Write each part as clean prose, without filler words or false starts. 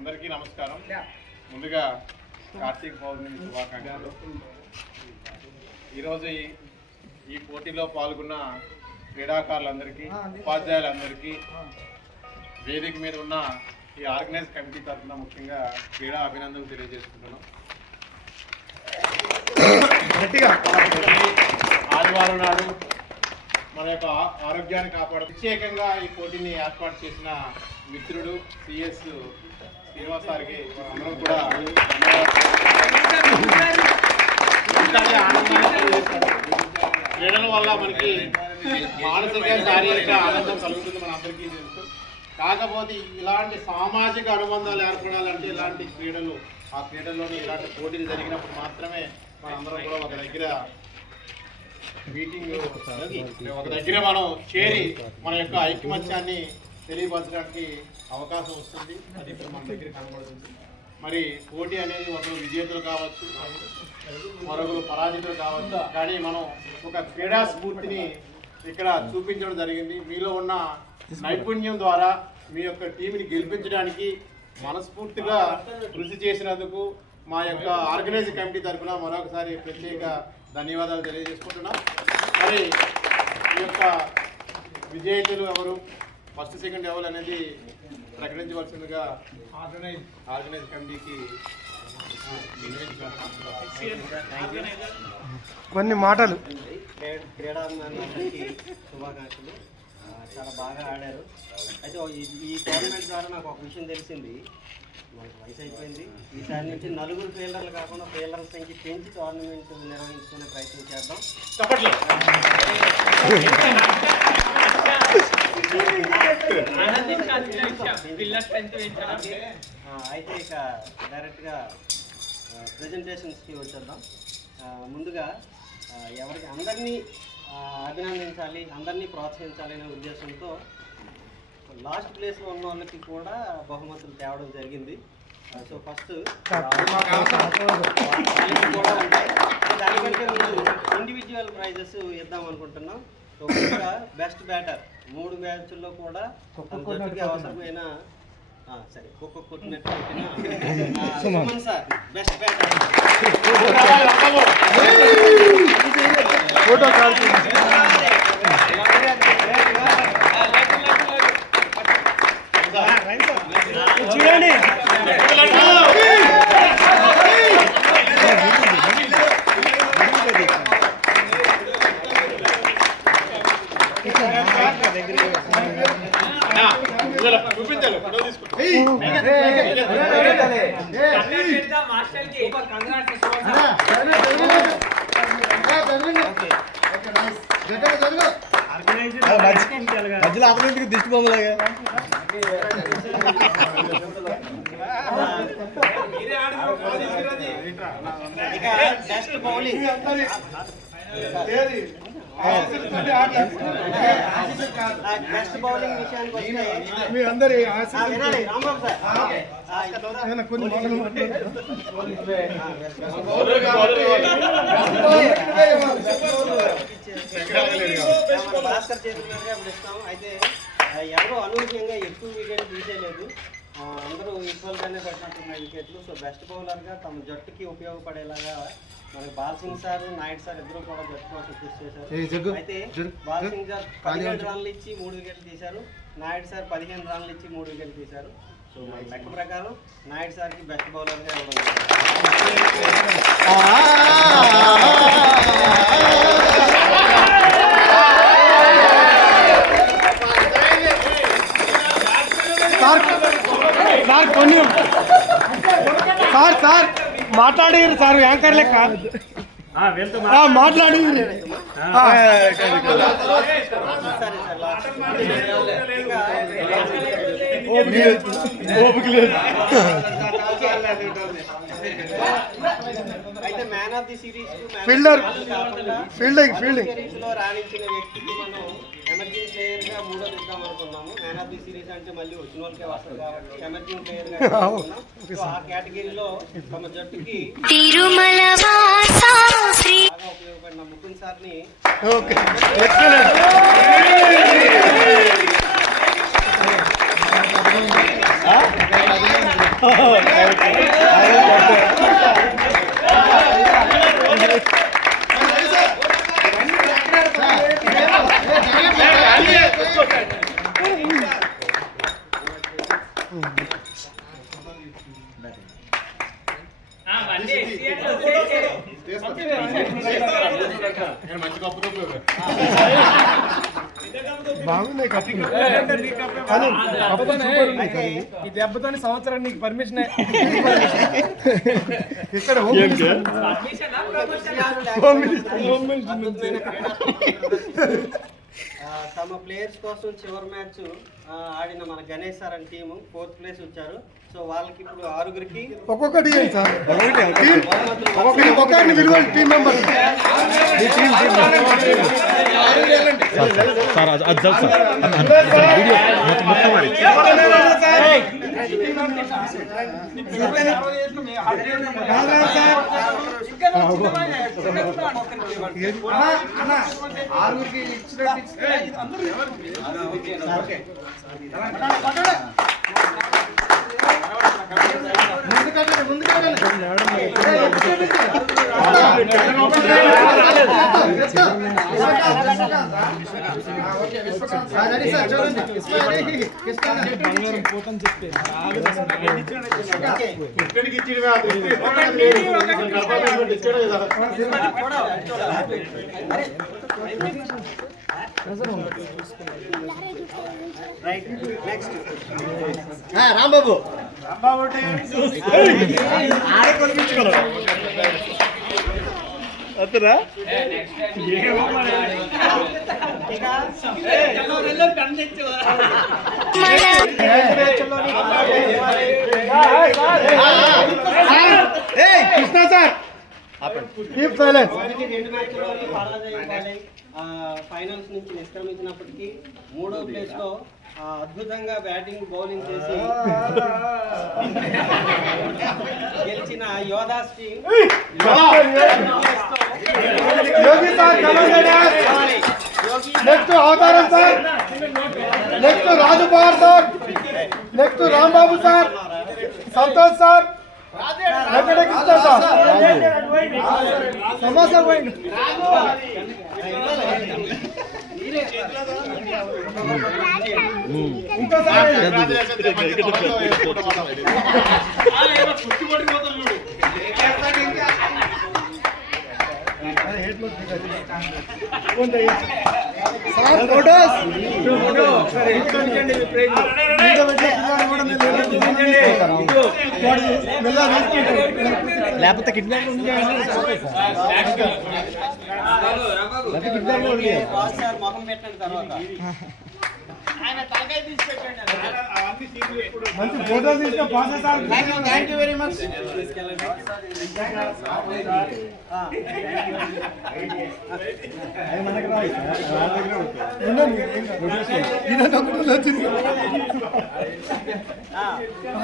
అందరికీ నమస్కారం. ముందుగా కార్తీక పౌర్ణమి శుభాకాంక్షలు. ఈరోజు ఈ పోటీలో పాల్గొన్న క్రీడాకారులందరికీ, ఉపాధ్యాయులందరికీ, వేదిక మీద ఉన్న ఈ ఆర్గనైజ్ కమిటీ తరఫున ముఖ్యంగా క్రీడా అభినందనలు తెలియజేసుకుంటున్నాం. ఆదివారం నాడు మన యొక్క ఆరోగ్యాన్ని కాపాడు ప్రత్యేకంగా ఈ పోటీని ఏర్పాటు చేసిన మిత్రుడు సిఎస్ శ్రీనివాస్ గారికి అందరం కూడా క్రీడల వల్ల మనకి మానసిక శారీరక ఆనందం కలుగుతుంది, మన అందరికీ తెలుసు. కాకపోతే ఇలాంటి సామాజిక అనుబంధాలు ఏర్పడాలంటే ఇలాంటి క్రీడలు, ఆ క్రీడల్లోని ఇలాంటి పోటీలు జరిగినప్పుడు మాత్రమే మన అందరం కూడా ఒక దగ్గర మీటింగ్, ఒక దగ్గర మనం చేరి మన యొక్క ఐకమత్యాన్ని తెలియపరచడానికి అవకాశం వస్తుంది. అది ఇప్పుడు మన దగ్గర కనబడుతుంది. మరి పోటీ అనేది ఒకరు విజేతలు కావచ్చు, మరొకరు పరాజితులు కావచ్చు, కానీ మనం ఒక క్రీడా స్ఫూర్తిని ఇక్కడ చూపించడం జరిగింది. మీలో ఉన్న నైపుణ్యం ద్వారా మీ యొక్క టీంని గెలిపించడానికి మనస్ఫూర్తిగా కృషి చేసినందుకు మా యొక్క ఆర్గనైజింగ్ కమిటీ తరఫున మరొకసారి ప్రత్యేక ధన్యవాదాలు తెలియజేసుకుంటున్నాం. మరి ఈ యొక్క విజేతలు ఎవరు, ఫస్ట్ సెకండ్ ఎవరు అనేది ప్రకటించవలసిందిగా ఆర్గనైజ్ కమిటీకి కొన్ని మాటలు. క్రీడాభిమానులందరికీ శుభాకాంక్షలు. చాలా బాగా ఆడారు. అయితే ఈ టోర్నమెంట్ ద్వారా నాకు ఒక విషయం తెలిసింది. మనకు వయసు అయిపోయింది. ఈసారి నుంచి నలుగురు ఫీల్డర్లు కాకుండా ఫీల్డర్ల సంఖ్య పెంచి టోర్నమెంట్ నిర్వహించుకునే ప్రయత్నం చేద్దాం. అయితే ఇక డైరెక్ట్గా ప్రెజెంటేషన్స్కి వచ్చేద్దాం. ముందుగా ఎవరికి అందరినీ అభినందించాలి, అందరినీ ప్రోత్సహించాలి అనే ఉద్దేశంతో లాస్ట్ ప్లేస్లో ఉన్న వాళ్ళకి కూడా బహుమతులు తేవడం జరిగింది. సో ఫస్ట్ కూడా ఉంటాయి. దానికంటే ముందు ఇండివిజువల్ ప్రైజెస్ ఇద్దాం అనుకుంటున్నాం. సో ముందుగా బెస్ట్ బ్యాటర్ 3 మ్యాచ్ల్లో కూడా జట్టుకి అవసరమైన సరే ఒక్కొక్క కొట్టినట్టు సుమన్ సార్ బెస్ట్ బ్యాటర్. చూడండి మధ్యలో అతనికి దిష్టి బొమ్మలాగా. ఇక బెస్ట్ బౌలింగ్ బెస్ట్ బౌలింగ్ విషయానికి వస్తే మీ అందరి రాంబాబు సార్ కొన్ని భాస్కర్ చేతుల మీదుగా ఇప్పుడు ఇస్తాం. అయితే ఎవరో అనూహ్యంగా ఎక్కువ వికెట్లు తీసేయలేదు, అందరూ ఈక్వల్గానే పెట్టినట్టున్నాయి వికెట్లు. సో బెస్ట్ బౌలర్గా తమ జట్టుకి ఉపయోగపడేలాగా మనకి బాల్సింగ్ సార్, నాయుడు సార్ ఇద్దరు కూడా జట్టు కోసం కృషి చేశారు. అయితే బాల్సింగ్ సార్ 17 రన్లు ఇచ్చి 3 వికెట్లు తీశారు, నాయుడు సార్ 15 రన్లు ఇచ్చి 3 వికెట్లు తీశారు. సో మన లెక్క ప్రకారం నాయుడు సార్కి బెస్ట్ బౌలర్గా ఇవ్వడం. సార్ మాట్లాడారు సార్, యాంకర్ లెక్క మాట్లాడారు. అయితే man of the series fielding లో రాణించిన వ్యక్తికి మనం ఎమర్జింగ్ ప్లేయర్ గా 3వ ఇద్దాం అనుకున్నాము. మ్యాన్ ఆఫ్ ది సిరీస్ అంటే మళ్ళీ వచ్చిన వాళ్ళకే వస్తారు కాబట్టి ఎమర్జింగ్ ప్లేయర్ గా సో ఆ కేటగిరీలో తమ జట్టుకి బాగా ఉపయోగపడిన ముకుంద్ సార్ ని బాగున్నాయి కప్పులు. ఈ దెబ్బతో సంవత్సరం నీకు పర్మిషన్ ఇక్కడ తమ ప్లేయర్స్ కోసం చివరి మ్యాచ్ ఆడిన మన గణేష్ సార్ అని టీము 4th ప్లేస్ వచ్చారు. సో వాళ్ళకి ఇప్పుడు 6గురికి ఒక్కొక్కటి సార్ ఒక్కొక్కరిని విలువలు టీం మెంబర్ రాంబాబు అతరా కృష్ణ సార్ ఫైనల్స్ నుంచి నిష్క్రమించినప్పటికీ 3వ ప్లేస్ లో అద్భుతంగా బ్యాటింగ్ బౌలింగ్ చేసి గెలిచిన Yodhas team next Avataram sir, next Raju Pawar sir, next Rambabu sir, Santosh sir, Venkatakrishna sir, samosa పోయింది. లేకపోతే కిడ్నాప్ మొహం పెట్టండి తర్వాత మంచి ఫోటో తీసుకుని process. Thank you very much.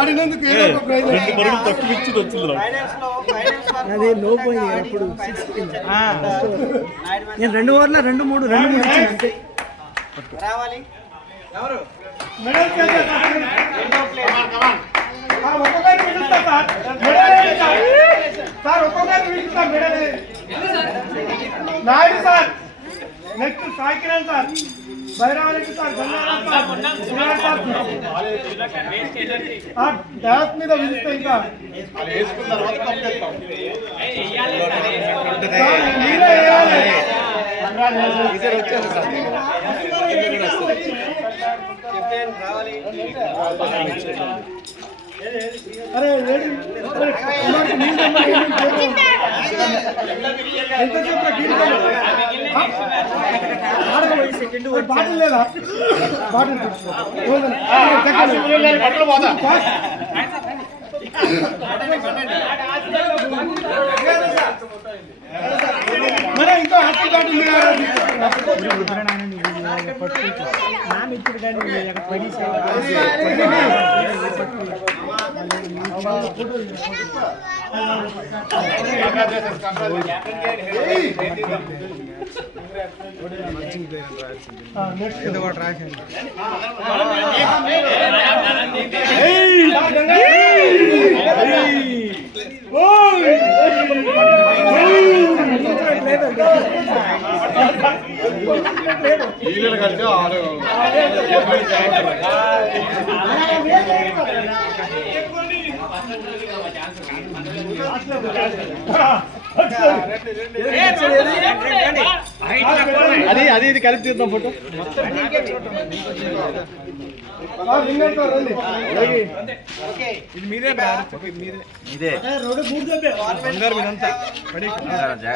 ఆడినందుకు ఏదో ఒక ప్రైజ్ తక్కువ ఇచ్చింది వచ్చింది. అది లో పోయింది అప్పుడు 6 నేను 2 ఓవర్ల 2-3 అంతే రావాలి. ఎవరు మెడల్ ఒక్కొక్కరికి పిలుస్తా సార్, సార్ ఒక్కొక్కరికి పిలుస్తా medal. Naidu sir, next Sai Kiran sir, Bairareddy sir, Gangaram sir, dance మీద పిలుస్తా. ఇంకా మీరే వేయాలి. అరే బాటిల్ లేదా? బాటిల్ మరి ఇంకో హ్యాపీ బాటిల్ రాసింది. ఈగలు కడితే ఆడు అది ఇది కలిపి తీద్దాం ఫోటో.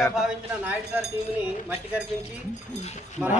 భావించిన నాయుడు సార్ టీమ్ ని మట్టి కరిపించి మన